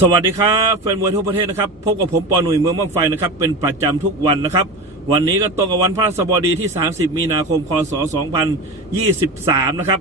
สวัสดีครับแฟนมวยทั่วประเทศนะครับพบกับผมปอหนุ่ยเมืองบ้างไฟนะครับเป็นประจำทุกวันนะครับวันนี้ก็ตรงกับวันพระสบดีที่ 30 มีนาคมคศ2023 นะครับ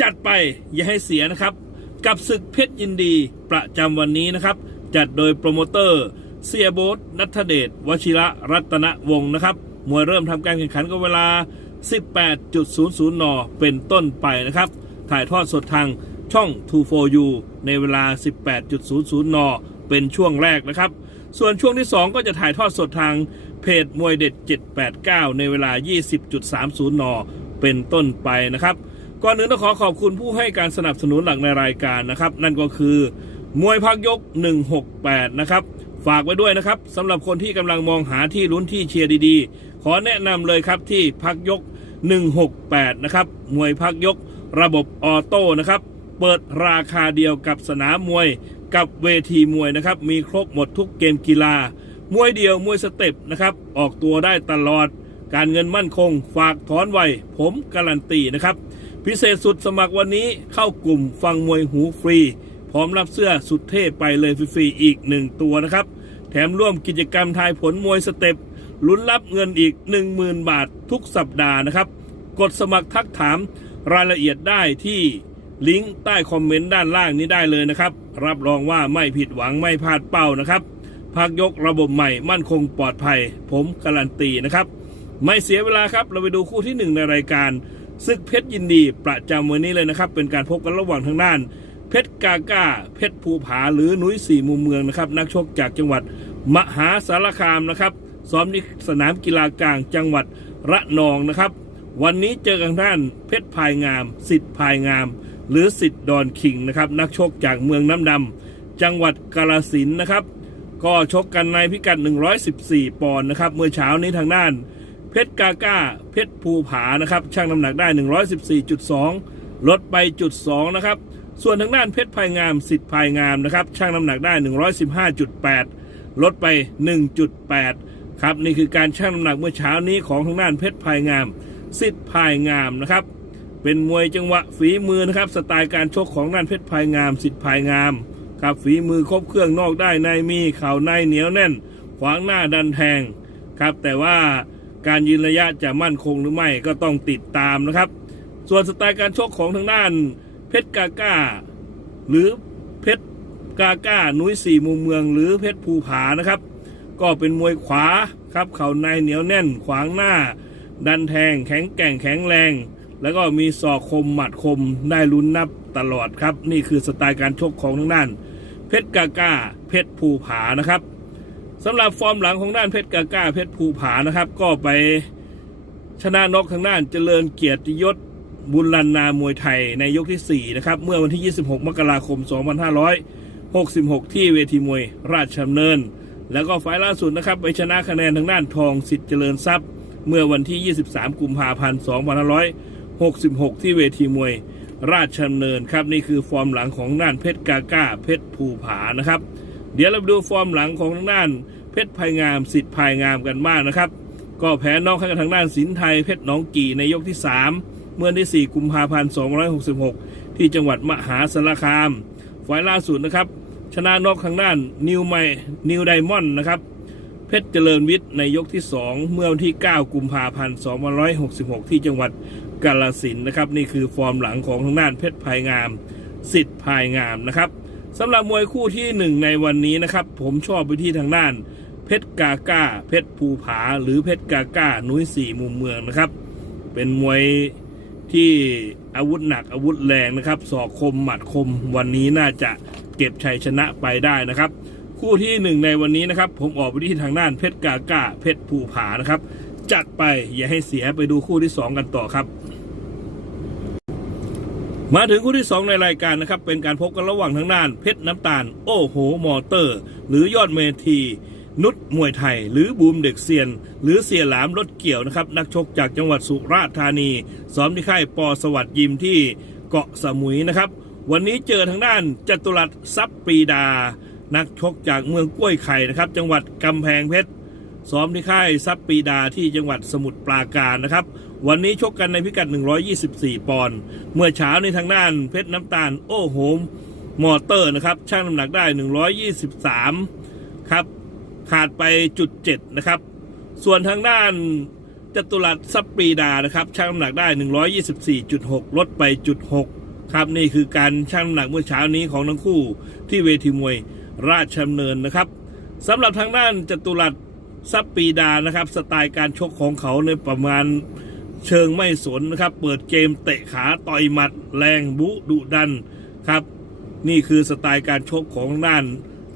จัดไปอย่าให้เสียนะครับ กับศึกเพชรยินดีประจำวันนี้นะครับ จัดโดยโปรโมเตอร์เสียโบทนัทเดชวชิระรัตนวงศ์นะครับมวยเริ่มทำการแข่งขันก็เวลา 18.00 น เป็นต้นไปนะครับ ถ่ายทอดสดทาง ช่อง 24U ในเวลา 18.00 น เป็นช่วงแรกนะครับ ส่วนช่วงที่ 2 ก็จะถ่ายทอดสดทางเพจมวยเด็ด 789 ในเวลา 20.30 น เป็นต้นไปนะครับ ก่อนอื่นต้องขอขอบคุณผู้ให้การสนับสนุนหลักในรายการนะครับ นั่นก็คือ มวยพักยก 168 นะครับ ฝากไว้ด้วยนะครับสำหรับคนที่กำลังมองหาที่ลุ้นที่เชียร์ดีๆ ขอแนะนำเลยครับที่พักยก 168 นะครับ มวยพักยกระบบออโต้นะครับ เปิดราคาเดียวกับสนามมวยกับเวทีมวยนะครับ มีครบหมดทุกเกมกีฬา มวยเดียวมวยสเต็ปนะครับ ออกตัวได้ตลอด การเงินมั่นคง ฝากถอนไวผมการันตีนะครับ พิเศษสุดสมัครวันนี้เข้ากลุ่มฟังมวยหูฟรี พร้อมรับเสื้อสุดเท่ไปเลยฟรีๆอีกหนึ่งตัวนะครับ แถมร่วมกิจกรรมทายผลมวยสเต็ปลุ้นรับเงินอีก 10,000 บาททุกสัปดาห์นะครับ กดสมัครทักถามรายละเอียดได้ที่ ลิงก์ใต้คอมเมนต์ด้านล่างนี้ได้เลยนะครับ รับรองว่าไม่ผิดหวังไม่พลาดเป้านะครับพักยกระบบใหม่มั่นคงปลอดภัย ผมการันตีนะครับ ไม่เสียเวลาครับเราไปดูคู่ที่หนึ่งในรายการศึกเพชรยินดีประจำวันนี้เลยนะครับ เป็นการพบกันระหว่างทางด้าน เพชรกาก้า เพชรภูผาหรือนุ้ยสี่มุมเมืองนะครับ นักชกจากจังหวัดมหาสารคามนะครับซ้อมที่สนามกีฬากลางจังหวัดระนองนะครับ วันนี้เจอกันด้านเพชรพายงาม สิทธิ์พายงาม หรือสิทธิ์ดอนคิงนะครับนักชกจากเมืองน้ำดำจังหวัดกาลสินนะครับ ก็ชกกันในพิกัด 114 ปอนด์นะครับ เมื่อเช้านี้ทางด้าน เพชรกาก้า เพชรภูผานะครับช่างน้ำหนักได้ 114.2 ลดไปจุด2นะครับส่วนทางด้านเพชรพายงามสิทธิ์พายงามนะครับช่างน้ำหนักได้ 115.8 ลดไป 1.8 ครับนี่คือการชั่งน้ำหนักเมื่อเช้านี้ของทางด้านเพชรพายงาม สิทธิ์พายงามนะครับ เป็นมวยจังหวะฝีมือนะครับ สไตล์การชกของด้านเพชรพายงามสิทธิ์พายงามครับฝีมือครบเครื่องนอกได้ในมีเข่าในเหนียวแน่น ขวางหน้าดันแทงครับ แต่ว่าการยืนระยะจะมั่นคงหรือไม่ก็ต้องติดตามนะครับ ส่วนสไตล์การชกของทางด้านเพชรกาก้า หรือเพชรกาก้านุ้ยสี่มุมเมือง หรือเพชรภูผานะครับ ก็เป็นมวยขวาครับเข่าในเหนียวแน่น ขวางหน้า ดันแทงแข็งแกร่งแข็งแรง แล้วก็มีศอกคมหมัดคมได้ลุ้นนับตลอดครับ นี่คือสไตล์การชกของทางด้าน เพชรกาก้า เพชรภูผานะครับสำหรับฟอร์มหลังของด้านเพชรกาก้า เพชรภูผานะครับ ก็ไปชนะนกทางด้านเจริญเกียรติยศบุญลันนามวยไทยในยกที่ 4 นะครับ เมื่อวันที่ 26 มกราคม 2566 ที่เวทีมวยราชดำเนิน แล้วก็ไฟล์ล่าสุดนะครับ ไปชนะคะแนนทางด้านทองสิทธิ์เจริญทรัพย์ เมื่อวันที่ 23 กุมภาพันธ์ 66 ที่เวทีมวยราชดำเนินครับ นี่คือฟอร์มหลังของด้านเพชรกาก้า เพชรภูผานะครับ เดี๋ยวเราไปดูฟอร์มหลังของทางด้านเพชรพายงามสิทธิ์พายงามกันบ้างนะครับ ก็แพ้นอกให้กับทางด้านสินไทยเพชรหนองกี่ในยกที่ 3 เมื่อวันที่ 4 กุมภาพันธ์ 266 ที่จังหวัดมหาสารคาม ฝ่ายล่าสุดนะครับ ชนะนอกทางด้านนิวไมนิวไดมอนด์นะครับเพชรเจริญวิทย์ในยกที่ 2 เมื่อวันที่ 9 กุมภาพันธ์ 2566 ที่จังหวัด กาลสินนะครับ นี่คือฟอร์มหลังของทางด้านเพชรพายงาม สิทธิ์พายงามนะครับสำหรับมวยคู่ที่หนึ่งในวันนี้นะครับ ผมชอบไปที่ทางด้าน เพชรกาก้า เพชรภูผา หรือเพชรกาก้านุ้ยสี่มุมเมืองนะครับ เป็นมวยที่อาวุธหนักอาวุธแรงนะครับศอกคมหมัดคมวันนี้น่าจะเก็บชัยชนะไปได้นะครับ คู่ที่หนึ่งในวันนี้นะครับ ผมออกไปที่ทางด้านเพชรกาก้า เพชรภูผานะครับ จัดไปอย่าให้เสียไปดูคู่ที่สองกันต่อครับ มาถึงคู่ที่ 2 ในรายการนะครับ เป็นการพบกันระหว่างทางด้าน เพชรน้ำตาล โอ้โห มอเตอร์ หรือยอดเมที นุชมวยไทย หรือบูมเด็กเซียน หรือเสียหลามรถเกี่ยวนะครับ นักชกจากจังหวัดสุราษฎร์ธานีซ้อมที่ค่ายปอสวัสดิ์ยิมที่เกาะสมุยนะครับ วันนี้เจอทางด้านจตุรัสทรัพย์ปรีดา นักชกจากเมืองกล้วยไข่นะครับ จังหวัดกำแพงเพชรซ้อมที่ค่ายซับปีดาที่จังหวัดสมุทรปราการนะครับวันนี้ชกกันในพิกัด 124 ปอนด์เมื่อเช้าในทางด้านเพชรน้ำตาล โอ้โหมมอเตอร์นะครับช่างน้ำหนักได้ 123 ครับ ขาดไปจุดเจ็ดนะครับ ส่วนทางด้านจตุรัสซับปรีดานะครับช่างน้ำหนักได้ 124.6 ลดไปจุด6ครับนี่คือการช่างน้ำหนักเมื่อเช้านี้ของทั้งคู่ที่เวทีมวยราชดำเนินนะครับสำหรับทางด้านจตุรัสซับปีดานะครับ สไตล์การชกของเขาในประมาณ เชิงไม่สนนะครับ เปิดเกมเตะขาต่อยหมัด แรงบุดุดันครับ นี่คือสไตล์การชกของด้าน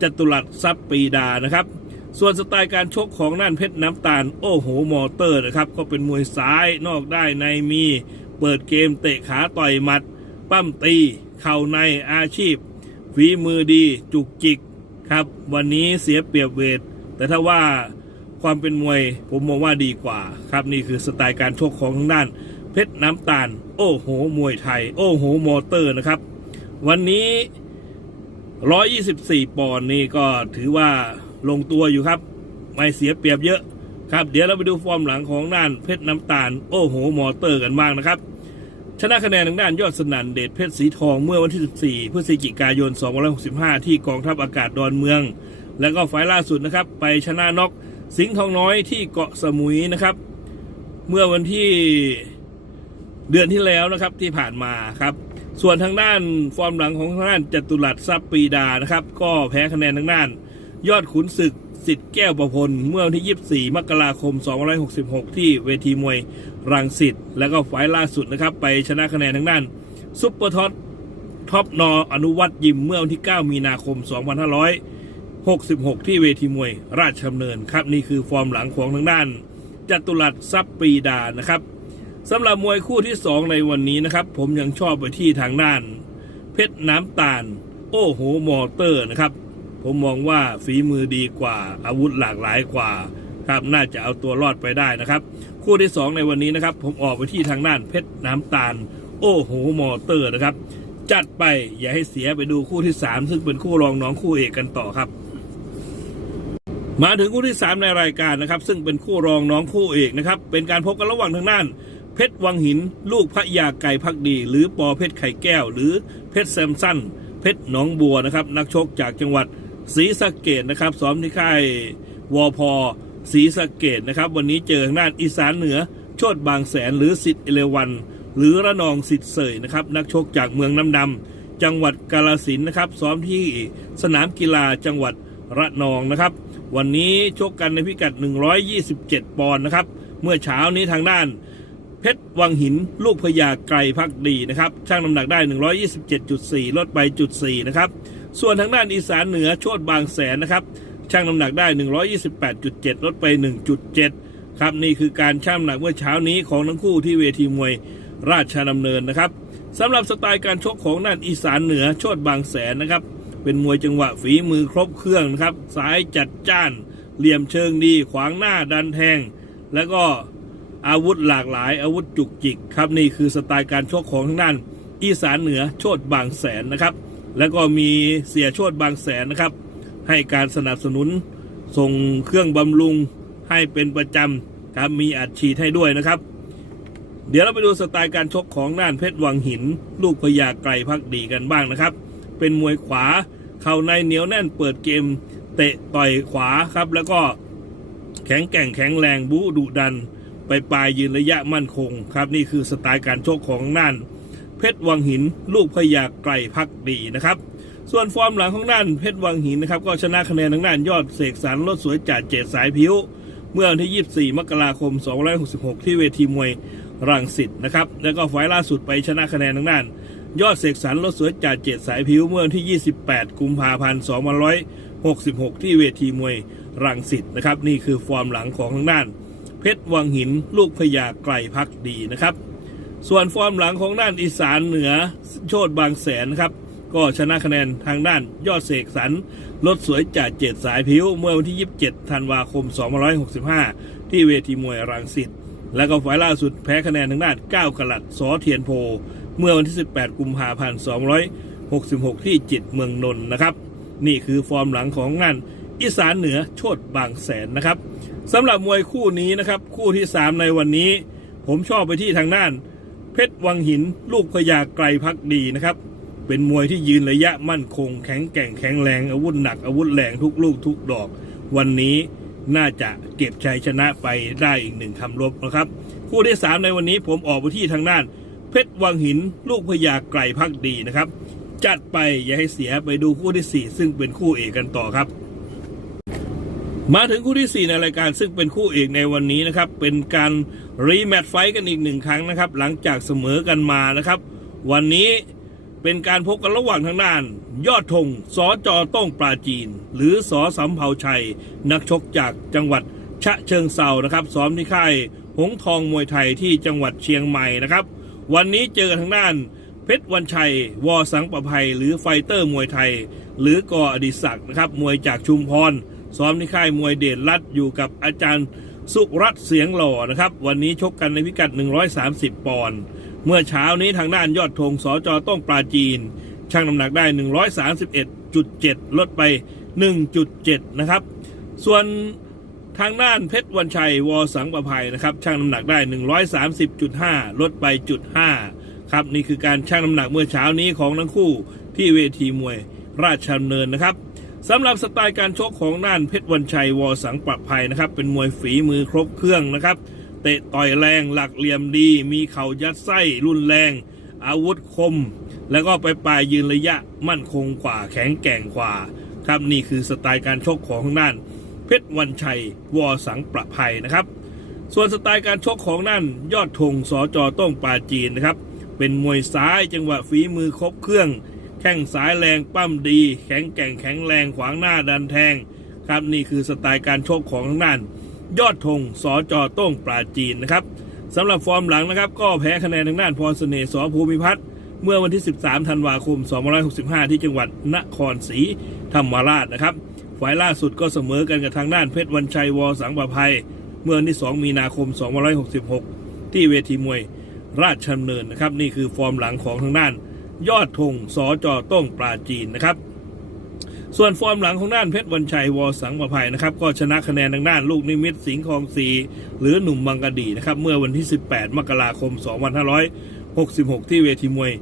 จตุรัสซับปีดานะครับ ส่วนสไตล์การชกของน่านเพชรน้ำตาลโอ้โหมอเตอร์นะครับ ก็เป็นมวยซ้ายนอกได้ในมี เปิดเกมเตะขาต่อยหมัด ปั้มตีเข่าในอาชีพฝีมือดีจุกจิกครับ วันนี้เสียเปรียบเวทแต่ถ้าว่า ความเป็นมวยผมมองว่าดีกว่าครับนี่คือสไตล์การชกของทางด้าน เพชรน้ำตาล โอ้โห มวยไทย โอ้โห มอเตอร์นะครับ วันนี้ 124 ปอนด์นี่ก็ถือว่าลงตัวอยู่ครับ ไม่เสียเปรียบเยอะครับ เดี๋ยวเราไปดูฟอร์มหลังของด้านเพชรน้ำตาล โอ้โห มอเตอร์กันบ้างนะครับ ชนะคะแนนทางด้านยอดสนั่นเดชเพชรสีทองเมื่อวันที่ 14 พฤศจิกายน 2565 ที่กองทัพอากาศดอนเมือง แล้วก็ไฟล์ล่าสุดนะครับ ไปชนะน็อก สิงห์ทองน้อยที่เกาะสมุยนะครับ เมื่อวันที่เดือนที่แล้วนะครับที่ผ่านมาครับ ส่วนทางด้านฟอร์มหลังของทางด้านจตุรัสซับปีดานะครับ ก็แพ้คะแนนทางด้าน ยอดขุนศึกสิทธิ์แก้วประพล เมื่อวันที่ 24 มกราคม 2566 ที่เวทีมวยรังสิตแล้วก็ไฟล์ล่าสุดนะครับ ไปชนะคะแนนทางด้านซุปเปอร์ท็อปท็อปนออนุวัตยิมเมื่อวันที่ 9 มีนาคม 66 ที่เวทีมวยราชดำเนินครับนี่คือฟอร์มหลังของทางด้านจตุรัสซับปรีดานะครับสำหรับมวยคู่ที่ 2 ในวันนี้นะครับ ผมยังชอบไปที่ทางด้าน เพชรน้ำตาล โอ้โหมอเตอร์นะครับ ผมมองว่าฝีมือดีกว่าอาวุธหลากหลายกว่าครับน่าจะเอาตัวรอดไปได้นะครับ คู่ที่ 2 ในวันนี้นะครับ ผมออกไปที่ทางด้านเพชรน้ำตาล โอ้โหมอเตอร์นะครับ จัดไปอย่าให้เสียไปดูคู่ที่ 3 ซึ่งเป็นคู่รองน้องคู่เอกกันต่อครับ มาถึงคู่ที่ 3 ในรายการนะครับ ซึ่งเป็นคู่รองน้องคู่เอกนะครับ เป็นการพบกันระหว่างทางด้าน เพชรวังหิน ลูกพระยาไก่พักดี หรือปอเพชรไข่แก้ว หรือเพชรแซมสันเพชรหนองบัวนะครับ นักชกจากจังหวัดศรีสะเกดนะครับซ้อมที่ค่ายวอพอศรีสะเกดนะครับ วันนี้เจอทางด้านอีสานเหนือ โชดบางแสนหรือสิทธิ์เอเลวัน หรือระนองสิทธิ์เสยนะครับ นักชกจากเมืองน้ำดำจังหวัดกาลสินนะครับ ซ้อมที่สนามกีฬาจังหวัดระนองนะครับ วันนี้ชกกันในพิกัด 127 ปอนด์นะครับ เมื่อเช้านี้ทางด้าน เพชรวังหินลูกพญาไกรพักดีนะครับช่างน้ำหนักได้ 127.4 ลดไปจุด4นะครับ ส่วนทางด้านอีสานเหนือโชดบางแสนนะครับช่างน้ำหนักได้ 128.7 ลดไป 1.7 ครับนี่คือการช่างน้ำหนักเมื่อเช้านี้ของทั้งคู่ที่เวทีมวยราชดำเนินนะครับสำหรับสไตล์การชกของด้านอีสานเหนือโชดบางแสนนะครับ เป็นมวยจังหวะฝีมือครบเครื่องนะครับสายจัดจ้าน เหลี่ยมเชิงดี ขวางหน้าดันแทง แล้วก็อาวุธหลากหลาย อาวุธจุกจิกครับนี่คือสไตล์การชกของทางด้าน อีสานเหนือโชดบางแสนนะครับ แล้วก็มีเสียโชดบางแสนนะครับ ให้การสนับสนุน ส่งเครื่องบำรุงให้เป็นประจำครับมีอัดฉีดให้ด้วยนะครับเดี๋ยวเราไปดูสไตล์การชกของด้านเพชรวังหิน ลูกพญาไกรพักดีกันบ้างนะครับ เป็นมวยขวา เข่าในเหนียวแน่นเปิดเกม เตะต่อยขวาครับ แล้วก็แข็งแกร่งแข็งแรงบูดุดัน ไปปลายยืนระยะมั่นคงครับ นี่คือสไตล์การชกของน่าน เพชรวังหิน ลูกพญาไกรพักดีนะครับ ส่วนฟอร์มหลังของน่านเพชรวังหินนะครับ ก็ชนะคะแนนทางด้านยอดเสกสรรรถสวยจ่าเจดสายผิว เมื่อวันที่ 24 มกราคม 2566 ที่เวทีมวยรังสิตนะครับ แล้วก็ไฟล์ล่าสุดไปชนะคะแนนทางด้าน ยอดเสกสรรรถสวยจ่าเจ็ดสายผิวเมื่อวันที่ 28 กุมภาพันธ์2566 ที่เวทีมวยรังสิตนะครับ นี่คือฟอร์มหลังของทางด้าน เพชรวังหินลูกพญาไกรพักดีนะครับ ส่วนฟอร์มหลังของด้านอีสานเหนือโชดบางแสนนะครับ ก็ชนะคะแนนทางด้านยอดเสกสรรรถสวยจ่าเจ็ดสายผิวเมื่อวันที่ 27 ธันวาคม 2565 ที่เวทีมวยรังสิตแล้วก็ฝ่ายล่าสุดแพ้คะแนนทางด้าน 9กลัดสอเทียนโพ เมื่อวันที่ 18 กุมภาพันธ์ 266 ที่จิตเมืองนนท์นะครับ นี่คือฟอร์มหลังของงานอีสานเหนือโชดบางแสนนะครับสำหรับมวยคู่นี้นะครับคู่ที่ 3 ในวันนี้ ผมชอบไปที่ทางด้าน เพชรวังหิน ลูกพญาไกรพักดีนะครับ เป็นมวยที่ยืนระยะมั่นคง แข็งแกร่งแข็งแรงอาวุธหนักอาวุธแรงทุกลูกทุกดอก วันนี้น่าจะเก็บชัยชนะไปได้อีกหนึ่งคำรบนะครับ คู่ที่สามในวันนี้ผมออกไปที่ทางด้าน เพชรวังหินลูกพญาไกรพักดีนะครับ จัดไปอย่าให้เสียไปดูคู่ที่สี่ซึ่งเป็นคู่เอกกันต่อครับ มาถึงคู่ที่ 4 ในรายการซึ่งเป็นคู่เอกในวันนี้นะครับ เป็นการรีแมตช์ไฟกันอีกหนึ่งครั้งนะครับ หลังจากเสมอกันมานะครับ วันนี้เป็นการพบกันระหว่างทางด้าน ยอดธงสอจอต้องปราจีน หรือสอสำเภาชัย นักชกจากจังหวัดฉะเชิงเซานะครับซ้อมที่ค่ายหงทองมวยไทยที่จังหวัดเชียงใหม่นะครับ วันนี้เจอกันทางด้าน เพชรวันชัย วอสังประภัย หรือไฟเตอร์มวยไทย หรือกออดิศักดิ์นะครับมวยจากชุมพรซ้อมที่ค่ายมวยเดชรัฐอยู่กับอาจารย์สุรัตนเสียงหล่อนะครับ วันนี้ชกกันในพิกัด 130 ปอนด์เมื่อเช้านี้ทางด้านยอดธงสจต้องปราจีนช่างน้ำหนักได้ 131.7 ลดไป 1.7 นะครับ ส่วน ทางด้านเพชรวันชัยวอสังประภัยนะครับช่างน้ำหนักได้ 130.5 ลดไปจุด5ครับนี่คือการชั่งน้ำหนักเมื่อเช้านี้ของทั้งคู่ที่เวทีมวยราชดำเนินนะครับสำหรับสไตล์การชกของน่านเพชรวันชัยวอสังประภัยนะครับเป็นมวยฝีมือครบเครื่องนะครับ เตะต่อยแรงหลักเหลี่ยมดี มีเข่ายัดไส้รุนแรง อาวุธคม แล้วก็ไปปลายยืนระยะมั่นคงกว่าแข็งแกร่งกว่า ครับนี่คือสไตล์การชกของทางด้าน เพชรวันชัยวอสังประภัยนะครับ ส่วนสไตล์การชกของนั่นยอดธงสอจอต้องปาจีนนะครับ เป็นมวยซ้ายจังหวะฝีมือครบเครื่อง แข้งซ้ายแรงปั้มดี แข็งแกร่งแข็งแรงขวางหน้าดันแทงครับนี่คือสไตล์การชกของทางด้านยอดธงสอจอต้องปราจีนนะครับสำหรับฟอร์มหลังนะครับก็แพ้คะแนนทางด้านพรเสน่ห์สอภูมิพัฒน์เมื่อวันที่ 13 ธันวาคม 2565 ที่จังหวัดนครศรีธรรมราชนะครับ ฝ่ายล่าสุดก็เสมอกันกับทางด้านเพชรวันชัยวอสังประภัย เมื่อวันที่ 2 มีนาคม 2566 ที่เวทีมวยราชดำเนินนะครับ นี่คือฟอร์มหลังของทางด้าน ยอดธงสอจอต้องปราจีนนะครับ ส่วนฟอร์มหลังของด้านเพชรวันชัยวอสังประภัยนะครับ ก็ชนะคะแนนทางด้านลูกนิมิตสิงห์คลองสีหรือหนุ่มบางกะดีนะครับ เมื่อวันที่ 18 มกราคม 2566 ที่เวทีมวย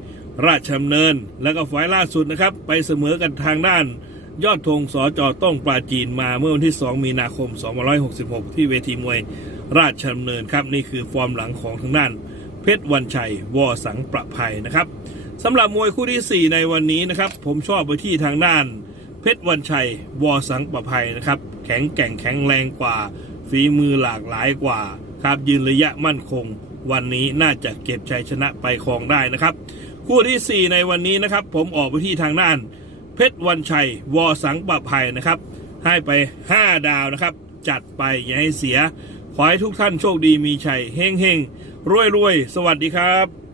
ราชดำเนิน แล้วก็ฝ่ายล่าสุดนะครับ ไปเสมอกันทางด้าน ยอดธงสอจอต้องปราจีนมาเมื่อวันที่ 2 มีนาคม 2566 ที่เวทีมวยราชดำเนินครับ นี่คือฟอร์มหลังของทางด้าน เพชรวันชัยวอสังประภัยนะครับสำหรับมวยคู่ที่ 4 ในวันนี้นะครับ ผมชอบไปที่ทางด้าน เพชรวันชัยวอสังประภัยนะครับ แข็งแกร่งแข็งแรงกว่า ฝีมือหลากหลายกว่าครับยืนระยะมั่นคง วันนี้น่าจะเก็บชัยชนะไปครองได้นะครับ คู่ที่ 4 ในวันนี้นะครับ ผมออกไปที่ทางด้าน เพชรวันชัย วอสังประภัยนะครับ ให้ไป 5 ดาวนะครับ จัดไปอย่าให้เสีย ขอให้ทุกท่านโชคดีมีชัยเฮงเฮงรวยรวยสวัสดีครับ